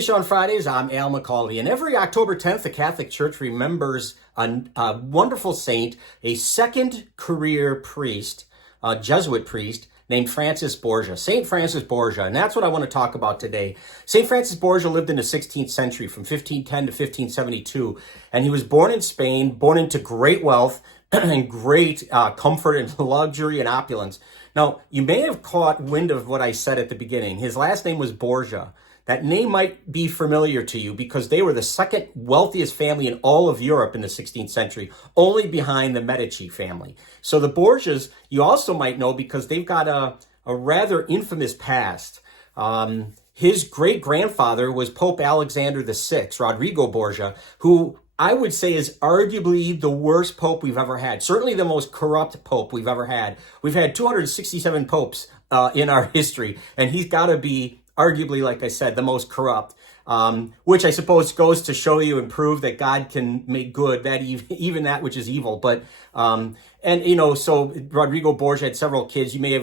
Fish on Fridays. I'm Al McCauley, and every October 10th, the Catholic Church remembers a wonderful saint, a second career priest, a Jesuit priest named Francis Borgia, Saint Francis Borgia, and that's what I want to talk about today. Saint Francis Borgia lived in the 16th century from 1510 to 1572, and he was born in Spain, born into great wealth and great comfort and luxury and opulence. Now, you may have caught wind of what I said at the beginning. His last name was Borgia. That name might be familiar to you because they were the second wealthiest family in all of Europe in the 16th century, only behind the Medici family. So the Borgias, you also might know because they've got a rather infamous past. His great-grandfather was Pope Alexander VI, Rodrigo Borgia, who I would say is arguably the worst pope we've ever had. Certainly the most corrupt pope we've ever had. We've had 267 popes in our history, and he's got to be arguably, like I said, the most corrupt, which I suppose goes to show you and prove that God can make good that even that which is evil. But so Rodrigo Borgia had several kids. You may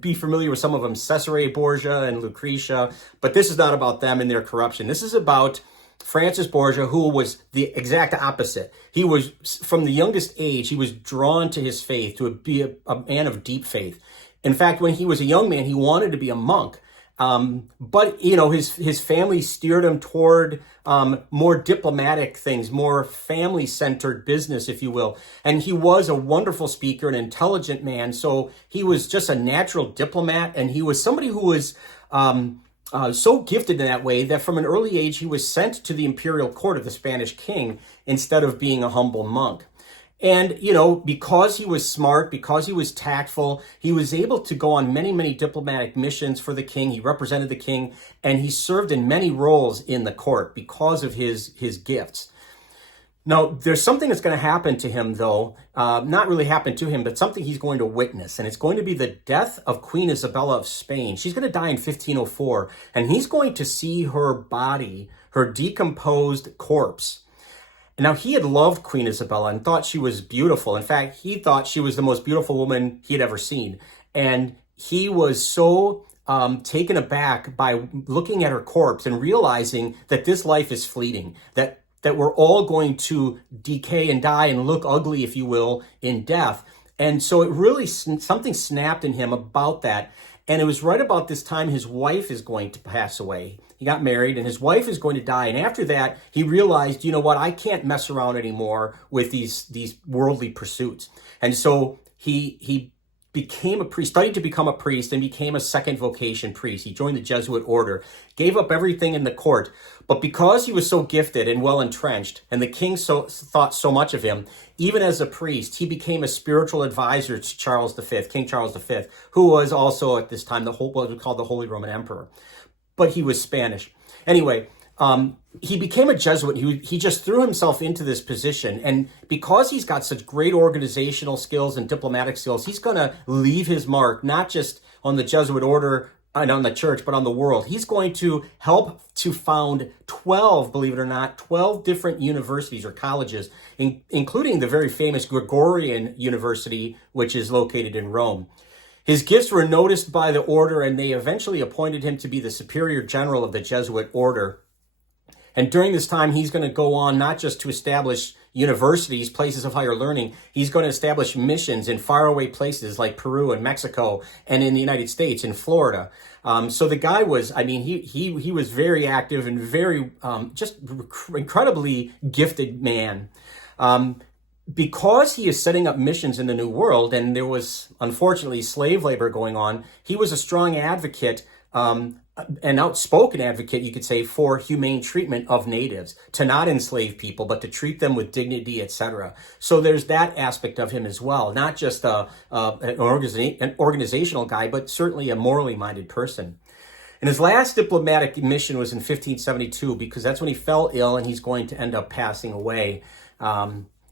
be familiar with some of them, Cesare Borgia and Lucretia. But this is not about them and their corruption. This is about Francis Borgia, who was the exact opposite. He was, from the youngest age, he was drawn to his faith, to be a man of deep faith. In fact, when he was a young man, he wanted to be a monk. But his family steered him toward more diplomatic things, more family-centered business, if you will. And he was a wonderful speaker, an intelligent man. So he was just a natural diplomat, and he was somebody who was so gifted in that way that from an early age he was sent to the imperial court of the Spanish king instead of being a humble monk. And, because he was smart, because he was tactful, he was able to go on many, many diplomatic missions for the king. He represented the king, and he served in many roles in the court because of his gifts. Now, there's something that's going to happen to him, though, not really happen to him, but something he's going to witness, and it's going to be the death of Queen Isabella of Spain. She's going to die in 1504, and he's going to see her body, her decomposed corpse. Now, he had loved Queen Isabella and thought she was beautiful. In fact, he thought she was the most beautiful woman he had ever seen. And he was so taken aback by looking at her corpse and realizing that this life is fleeting, that we're all going to decay and die and look ugly, if you will, in death. And so it really, something snapped in him about that. And it was right about this time his wife is going to pass away. He got married and his wife is going to die. And after that, he realized, I can't mess around anymore with these worldly pursuits. And so he became a priest, studied to become a priest, and became a second vocation priest. He joined the Jesuit Order, gave up everything in the court. But because he was so gifted and well entrenched, and the king thought so much of him, even as a priest, he became a spiritual advisor to Charles V, King Charles V, who was also at this time what was called the Holy Roman Emperor. But he was Spanish. Anyway, he became a Jesuit. He just threw himself into this position. And because he's got such great organizational skills and diplomatic skills, he's going to leave his mark, not just on the Jesuit Order and on the church, but on the world. He's going to help to found 12, believe it or not, 12 different universities or colleges, including the very famous Gregorian University, which is located in Rome. His gifts were noticed by the order, and they eventually appointed him to be the superior general of the Jesuit Order. And during this time, he's going to go on not just to establish universities, places of higher learning, he's going to establish missions in faraway places like Peru and Mexico, and in the United States, in Florida. So the guy was, he was very active and very, just incredibly gifted man. Because he is setting up missions in the New World, and there was, unfortunately, slave labor going on, he was a strong advocate, an outspoken advocate, you could say, for humane treatment of natives, to not enslave people, but to treat them with dignity, etc. So there's that aspect of him as well, not just an organizational guy, but certainly a morally minded person. And his last diplomatic mission was in 1572, because that's when he fell ill and he's going to end up passing away.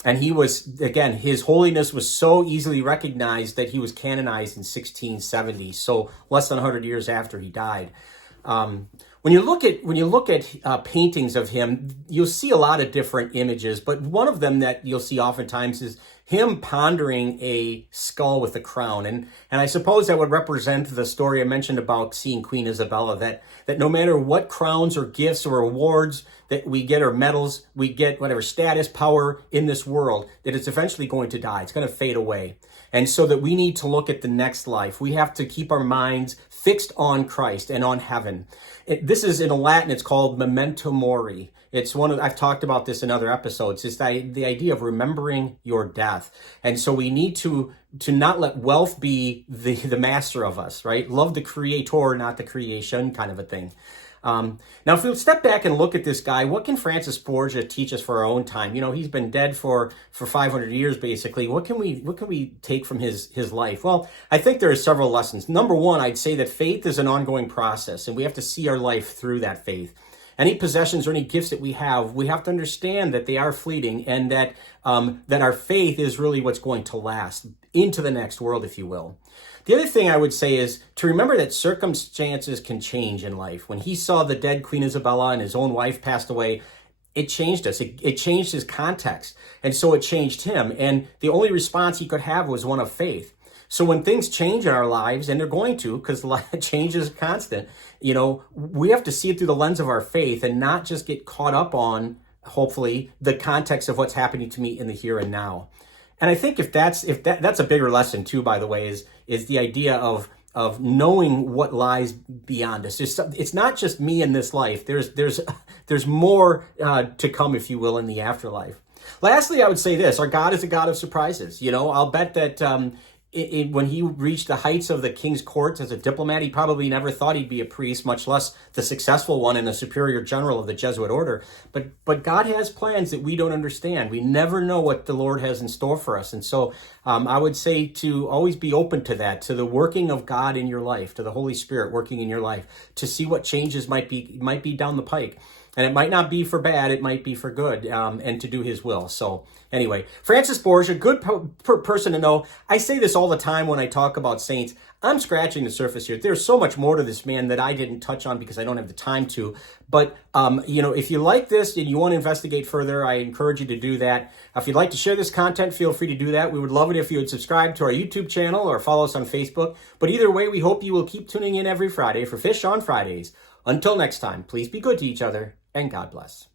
And he was, again, his holiness was so easily recognized that he was canonized in 1670, so less than 100 years after he died. When you look at paintings of him, you'll see a lot of different images, but one of them that you'll see oftentimes is him pondering a skull with a crown. And I suppose that would represent the story I mentioned about seeing Queen Isabella, that no matter what crowns or gifts or awards that we get, or medals, we get whatever status, power in this world, that it's eventually going to die. It's going to fade away. And so that we need to look at the next life. We have to keep our minds fixed on Christ and on heaven. This is in Latin, it's called memento mori. It's I've talked about this in other episodes. It's the idea of remembering your death. And so we need to not let wealth be the master of us, right? Love the creator, not the creation, kind of a thing. Now, if we step back and look at this guy, what can Francis Borgia teach us for our own time? You know, he's been dead for 500 years, basically. What can we take from his life? Well, I think there are several lessons. Number one, I'd say that faith is an ongoing process, and we have to see our life through that faith. Any possessions or any gifts that we have to understand that they are fleeting, and that our faith is really what's going to last into the next world, if you will. The other thing I would say is to remember that circumstances can change in life. When he saw the dead Queen Isabella and his own wife passed away, it changed us. It changed his context. And so it changed him. And the only response he could have was one of faith. So when things change in our lives, and they're going to, because change is constant, you know, we have to see it through the lens of our faith and not just get caught up on, hopefully, the context of what's happening to me in the here and now. And I think if that's a bigger lesson too, by the way, is the idea of knowing what lies beyond us. It's not just me in this life. There's more to come, if you will, in the afterlife. Lastly, I would say this: our God is a God of surprises. You know, I'll bet that when he reached the heights of the king's court as a diplomat, he probably never thought he'd be a priest, much less the successful one and the superior general of the Jesuit Order. But God has plans that we don't understand. We never know what the Lord has in store for us. And so I would say to always be open to that, to the working of God in your life, to the Holy Spirit working in your life, to see what changes might be down the pike. And it might not be for bad, it might be for good, and to do his will. So anyway, Francis Borgia, good person to know. I say this all the time when I talk about saints. I'm scratching the surface here. There's so much more to this man that I didn't touch on because I don't have the time to. But, you know, if you like this and you want to investigate further, I encourage you to do that. If you'd like to share this content, feel free to do that. We would love it if you would subscribe to our YouTube channel or follow us on Facebook. But either way, we hope you will keep tuning in every Friday for Fish on Fridays. Until next time, please be good to each other, and God bless.